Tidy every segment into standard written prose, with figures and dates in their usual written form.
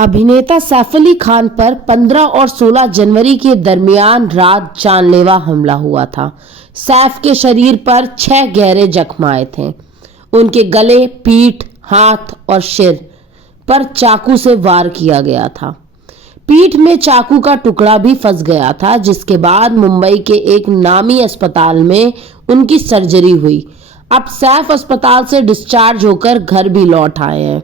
अभिनेता सैफ अली खान पर 15 और 16 जनवरी के दरमियान रात जानलेवा हमला हुआ था। सैफ के शरीर पर 6 गहरे जख्म आए थे। उनके गले, पीठ, हाथ और सिर पर चाकू से वार किया गया था। पीठ में चाकू का टुकड़ा भी फंस गया था, जिसके बाद मुंबई के एक नामी अस्पताल में उनकी सर्जरी हुई। अब सैफ अस्पताल से डिस्चार्ज होकर घर भी लौट आए हैं।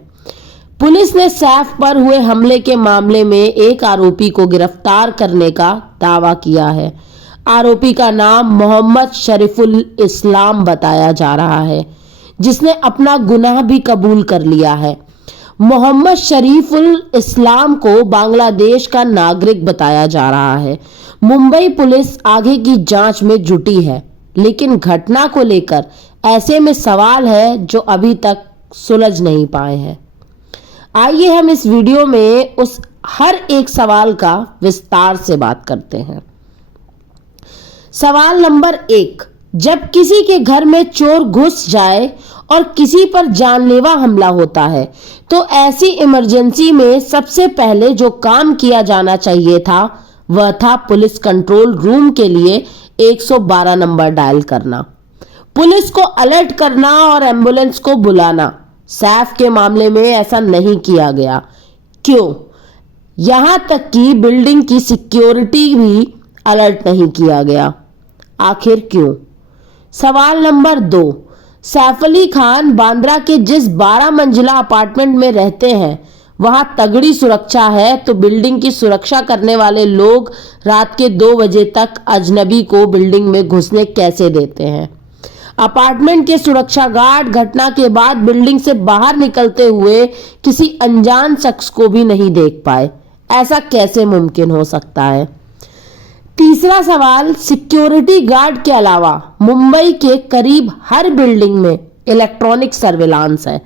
पुलिस ने सैफ पर हुए हमले के मामले में एक आरोपी को गिरफ्तार करने का दावा किया है। आरोपी का नाम मोहम्मद शरीफुल इस्लाम बताया जा रहा है, जिसने अपना गुनाह भी कबूल कर लिया है। मोहम्मद शरीफुल इस्लाम को बांग्लादेश का नागरिक बताया जा रहा है। मुंबई पुलिस आगे की जांच में जुटी है, लेकिन घटना को लेकर ऐसे में सवाल है जो अभी तक सुलझ नहीं पाए हैं। आइए हम इस वीडियो में उस हर एक सवाल का विस्तार से बात करते हैं। सवाल नंबर 1, जब किसी के घर में चोर घुस जाए और किसी पर जानलेवा हमला होता है, तो ऐसी इमरजेंसी में सबसे पहले जो काम किया जाना चाहिए था वह था पुलिस कंट्रोल रूम के लिए 112 नंबर डायल करना, पुलिस को अलर्ट करना और एम्बुलेंस को बुलाना। सैफ के मामले में ऐसा नहीं किया गया। क्यों? यहां तक कि बिल्डिंग की सिक्योरिटी भी अलर्ट नहीं किया गया। आखिर क्यों? सवाल नंबर 2, सैफ अली खान बांद्रा के जिस 12 मंजिला अपार्टमेंट में रहते हैं वहां तगड़ी सुरक्षा है, तो बिल्डिंग की सुरक्षा करने वाले लोग रात के 2 बजे तक अजनबी को बिल्डिंग में घुसने कैसे देते हैं? अपार्टमेंट के सुरक्षा गार्ड घटना के बाद बिल्डिंग से बाहर निकलते हुए किसी अनजान शख्स को भी नहीं देख पाए। ऐसा कैसे मुमकिन हो सकता है? तीसरा सवाल, सिक्योरिटी गार्ड के अलावा मुंबई के करीब हर बिल्डिंग में इलेक्ट्रॉनिक सर्विलांस है।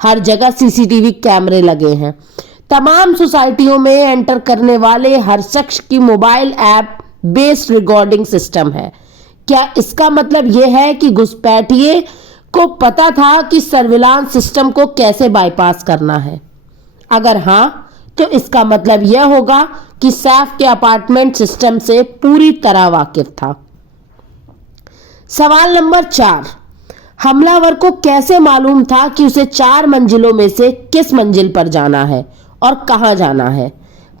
हर जगह सीसीटीवी कैमरे लगे हैं। तमाम सोसाइटियों में एंटर करने वाले हर शख्स की mobile app based recording system है। क्या इसका मतलब यह है कि घुसपैठिए को पता था कि सर्विलांस सिस्टम को कैसे बाईपास करना है? अगर हां, तो इसका मतलब यह होगा कि सैफ के अपार्टमेंट सिस्टम से पूरी तरह वाकिफ था। सवाल नंबर 4, हमलावर को कैसे मालूम था कि उसे 4 मंजिलों में से किस मंजिल पर जाना है और कहां जाना है?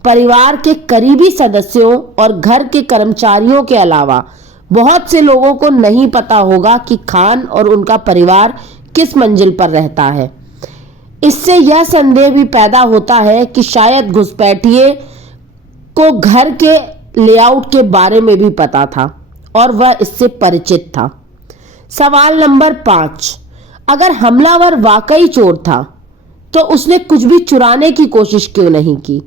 परिवार के करीबी सदस्यों और घर के कर्मचारियों के अलावा बहुत से लोगों को नहीं पता होगा कि खान और उनका परिवार किस मंजिल पर रहता है। इससे यह संदेह भी पैदा होता है कि शायद घुसपैठिए को घर के लेआउट के बारे में भी पता था और वह इससे परिचित था। सवाल नंबर 5, अगर हमलावर वाकई चोर था तो उसने कुछ भी चुराने की कोशिश क्यों नहीं की?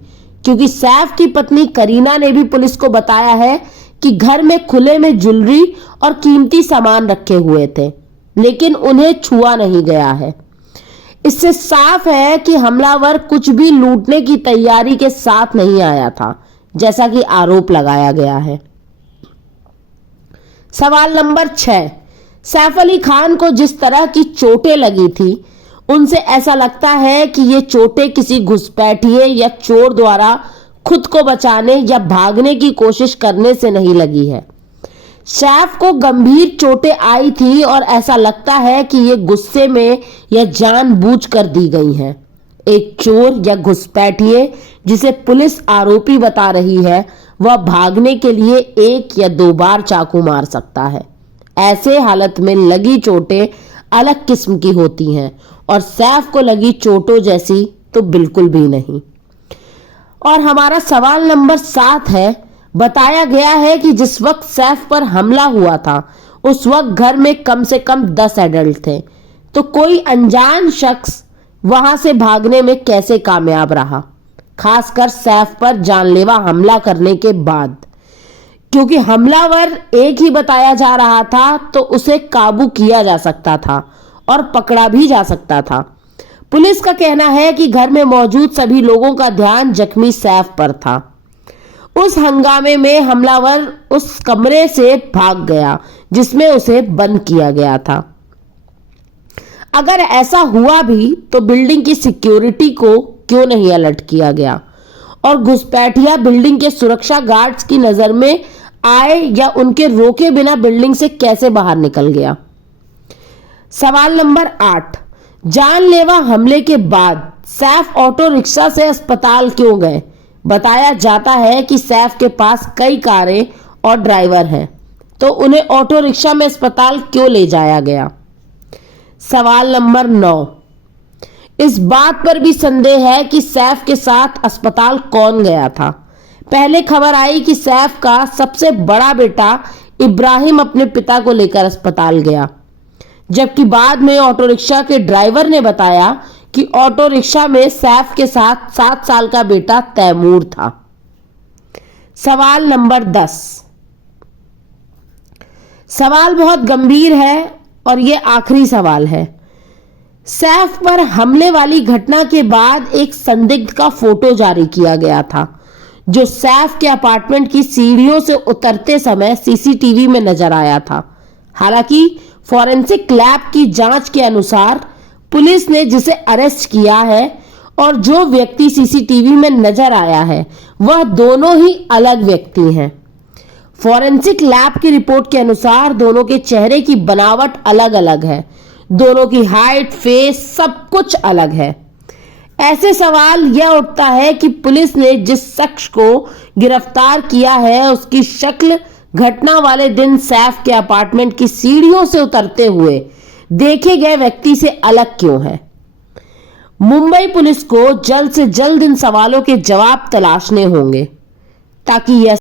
क्योंकि सैफ की पत्नी करीना ने भी पुलिस को बताया है कि घर में खुले में ज्वेलरी और कीमती सामान रखे हुए थे, लेकिन उन्हें छुआ नहीं गया है। इससे साफ है कि हमलावर कुछ भी लूटने की तैयारी के साथ नहीं आया था, जैसा कि आरोप लगाया गया है। सवाल नंबर 6, सैफ अली खान को जिस तरह की चोटें लगी थी, उनसे ऐसा लगता है कि ये चोटें किसी घुसपैठिए या चोर द्वारा खुद को बचाने या भागने की कोशिश करने से नहीं लगी है। सैफ को गंभीर चोटें आई थी और ऐसा लगता है कि ये गुस्से में या जानबूझकर दी गई हैं। एक चोर या घुसपैठिए जिसे पुलिस आरोपी बता रही है, वह भागने के लिए 1 या 2 बार चाकू मार सकता है। ऐसे हालत में लगी चोटें अलग किस्म की होती हैं और सैफ को लगी चोटों जैसी तो बिल्कुल भी नहीं। और हमारा सवाल नंबर 7 है, बताया गया है कि जिस वक्त सैफ पर हमला हुआ था उस वक्त घर में कम से कम 10 एडल्ट थे, तो कोई अनजान शख्स वहां से भागने में कैसे कामयाब रहा, खासकर सैफ पर जानलेवा हमला करने के बाद? क्योंकि हमलावर एक ही बताया जा रहा था, तो उसे काबू किया जा सकता था और पकड़ा भी जा सकता था। पुलिस का कहना है कि घर में मौजूद सभी लोगों का ध्यान जख्मी सैफ पर था। उस हंगामे में हमलावर उस कमरे से भाग गया जिसमें उसे बंद किया गया था। अगर ऐसा हुआ भी तो बिल्डिंग की सिक्योरिटी को क्यों नहीं अलर्ट किया गया? और घुसपैठिया बिल्डिंग के सुरक्षा गार्ड्स की नजर में आए या उनके रोके बिना बिल्डिंग से कैसे बाहर निकल गया। सवाल नंबर 8, जानलेवा हमले के बाद सैफ ऑटो रिक्शा से अस्पताल क्यों गए? बताया जाता है कि सैफ के पास कई कारें और ड्राइवर हैं, तो उन्हें ऑटो रिक्शा में अस्पताल क्यों ले जाया गया? सवाल नंबर 9, इस बात पर भी संदेह है कि सैफ के साथ अस्पताल कौन गया था। पहले खबर आई कि सैफ का सबसे बड़ा बेटा इब्राहिम अपने पिता को लेकर अस्पताल गया, जबकि बाद में ऑटो रिक्शा के ड्राइवर ने बताया कि ऑटो रिक्शा में सैफ के साथ 7 साल का बेटा तैमूर था। सवाल नंबर 10, सवाल बहुत गंभीर है और यह आखिरी सवाल है। सैफ पर हमले वाली घटना के बाद एक संदिग्ध का फोटो जारी किया गया था, जो सैफ के अपार्टमेंट की सीढ़ियों से उतरते समय सीसीटीवी में नजर आया था। हालांकि फॉरेंसिक लैब की जांच के अनुसार पुलिस ने जिसे अरेस्ट किया है और जो व्यक्ति सीसीटीवी में नजर आया है वह दोनों ही अलग व्यक्ति हैं। फॉरेंसिक लैब की रिपोर्ट के अनुसार दोनों के चेहरे की बनावट अलग अलग है, दोनों की हाइट, फेस सब कुछ अलग है। ऐसे सवाल यह उठता है कि पुलिस ने जिस शख्स को गिरफ्तार किया है उसकी शक्ल घटना वाले दिन सैफ के अपार्टमेंट की सीढ़ियों से उतरते हुए देखे गए व्यक्ति से अलग क्यों है। मुंबई पुलिस को जल्द से जल्द इन सवालों के जवाब तलाशने होंगे ताकि यह